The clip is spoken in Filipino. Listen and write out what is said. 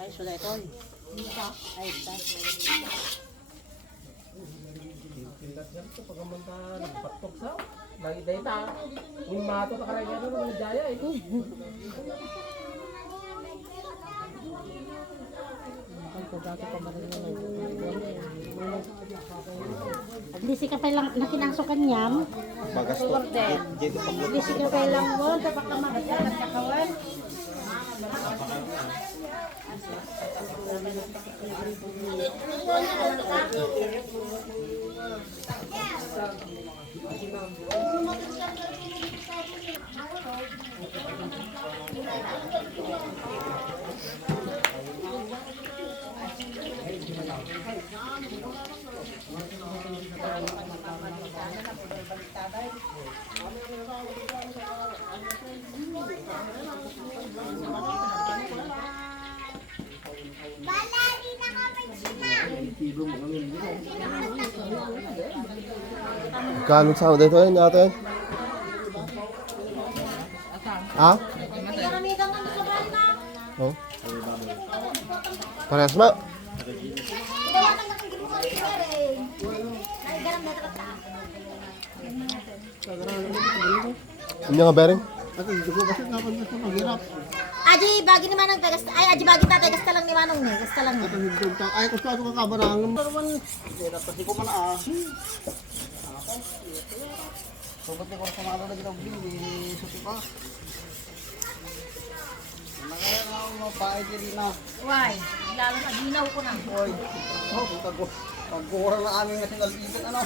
Ay, sudah ito. Ay, ito. Pilat yan ito, pagkamanta, nagpatok sa. Lagi dahil ta. Yung mato na karaya na naman, jaya eh. Hindi ka pa lang nakinasukan niyan. Bagas to. Hindi ka pa lang mo. Dapat ka makita nagkakawan. Kanong sahod ito yun natin? Ha? Oh? Parehas ma? Ano nga bering? Aji bagi ni manang tagas ay aji bagi tatay gasta lang ni manong ni gasta lang ni. Ay, kung saan ka kabarang. Pati ko pala ah. Sobat ni ko sa mga lagi ng bili, suti pa. Nakaya na ako mapaay din na. Why? Lalo na ginaw ko na. Oy. Pag-gura na aming national event ano.